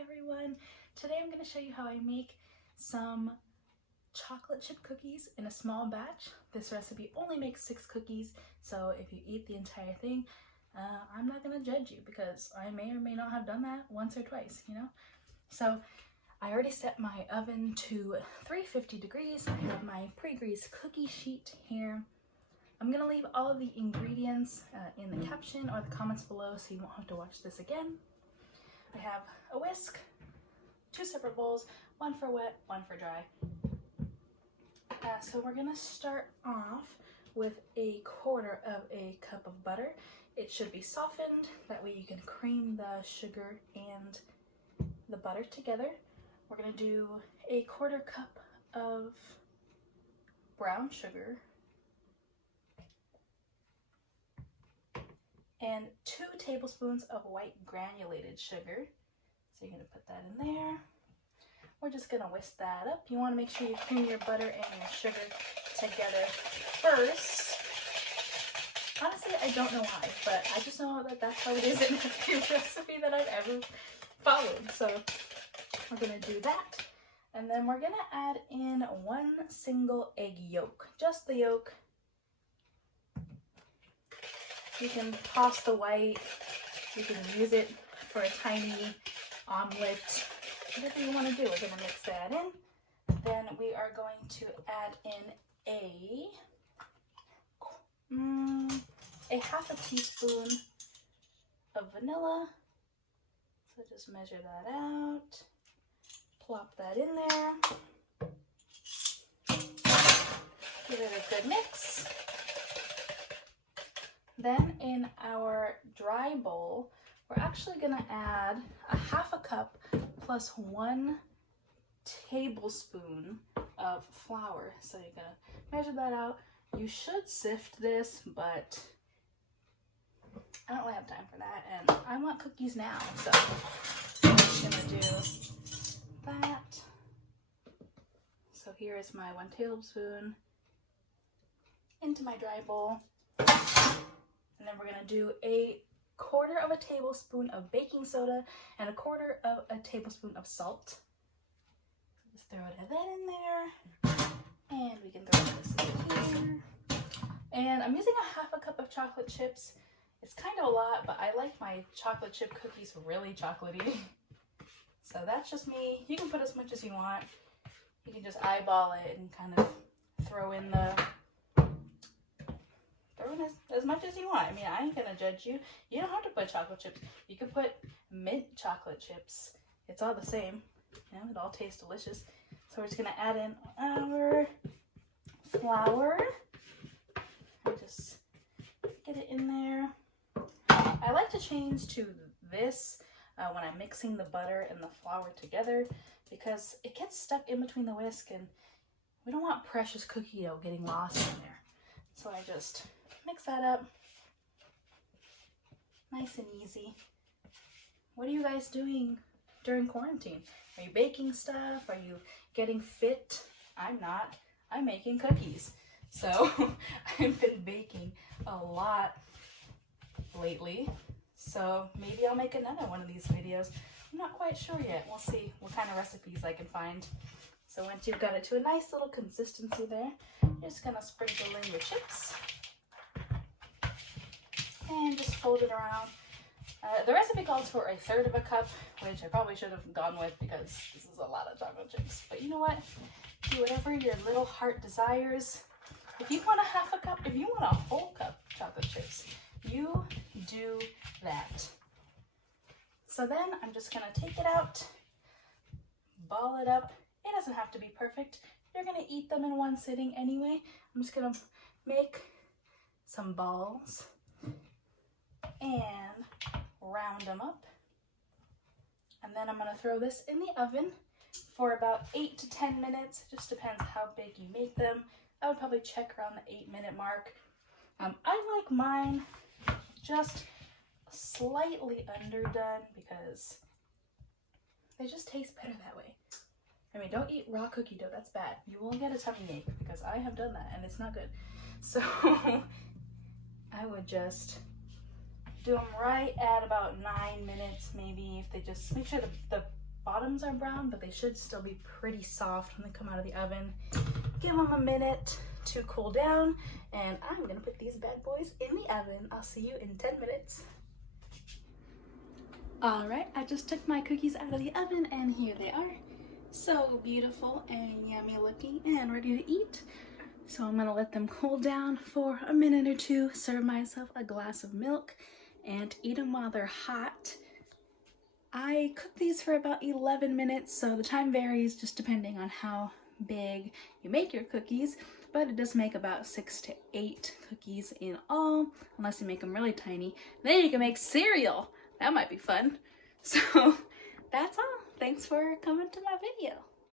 Hi everyone! Today I'm going to show you how I make some chocolate chip cookies in a small batch. This recipe only makes 6 cookies, so if you eat the entire thing, I'm not going to judge you because I may or may not have done that once or twice, you know? So I already set my oven to 350 degrees. I have my pre-greased cookie sheet here. I'm going to leave all of the ingredients in the caption or the comments below so you won't have to watch this again. I have a whisk, 2 separate bowls, one for wet, one for dry. So we're gonna start off with 1/4 of a cup of butter. It should be softened, that way you can cream the sugar and the butter together. We're gonna do 1/4 cup of brown sugar and 2 tablespoons of white granulated sugar. So you're gonna put that in there. We're just gonna whisk that up. You wanna make sure you cream your butter and your sugar together first. Honestly, I don't know why, but I just know that that's how it is in every recipe that I've ever followed. So we're gonna do that. And then we're gonna add in 1 single egg yolk, just the yolk. You can toss the white, you can use it for a tiny omelet, whatever you want to do. We're going to mix that in. Then we are going to add in a 1/2 teaspoon of vanilla. So just measure that out, plop that in there, give it a good mix. Then in our dry bowl, we're actually gonna add 1/2 cup plus 1 tablespoon of flour. So you're gonna measure that out. You should sift this, but I don't really have time for that, and I want cookies now, so I'm just gonna do that. So here is my 1 tablespoon into my dry bowl. And then we're gonna do 1/4 tablespoon of baking soda and 1/4 tablespoon of salt. Just throw it that in there, and we can throw this in here. And I'm using 1/2 cup of chocolate chips. It's kind of a lot, but I like my chocolate chip cookies really chocolatey. So that's just me. You can put as much as you want. You can just eyeball it and kind of throw in as much as you want. I mean, I ain't gonna judge you. You don't have to put chocolate chips. You can put mint chocolate chips. It's all the same. You know, it all tastes delicious. So we're just gonna add in our flour and just get it in there. I like to change to this when I'm mixing the butter and the flour together because it gets stuck in between the whisk and we don't want precious cookie dough getting lost in there. So I just mix that up nice and easy. What are you guys doing during quarantine? Are you baking stuff? Are you getting fit? I'm not. I'm making cookies. So I've been baking a lot lately. So maybe I'll make another one of these videos. I'm not quite sure yet. We'll see what kind of recipes I can find. So once you've got it to a nice little consistency there, you're just gonna sprinkle in your chips. And just fold it around. The recipe calls for 1/3 cup, which I probably should have gone with because this is a lot of chocolate chips. But you know what? Do whatever your little heart desires. If you want 1/2 cup, if you want a whole cup chocolate chips, you do that. So then I'm just gonna take it out, ball it up. It doesn't have to be perfect. You're gonna eat them in one sitting anyway. I'm just gonna make some balls and round them up. And then I'm gonna throw this in the oven for about 8 to 10 minutes. It just depends how big you make them. I would probably check around the 8-minute mark. I like mine just slightly underdone because they just taste better that way. I mean, don't eat raw cookie dough, that's bad. You will get a tummy ache because I have done that and it's not good. So I would just do them right at about 9 minutes maybe. If they just make sure the bottoms are brown, but they should still be pretty soft when they come out of the oven. Give them a minute to cool down, and I'm gonna put these bad boys in the oven. I'll see you in 10 minutes. All right, I just took my cookies out of the oven, and here they are. So beautiful and yummy looking and ready to eat. So I'm gonna let them cool down for a minute or two, serve myself a glass of milk, and eat them while they're hot. I cook these for about 11 minutes, so the time varies just depending on how big you make your cookies, but it does make about 6 to 8 cookies in all, unless you make them really tiny. Then you can make cereal. That might be fun. So that's all. Thanks for coming to my video.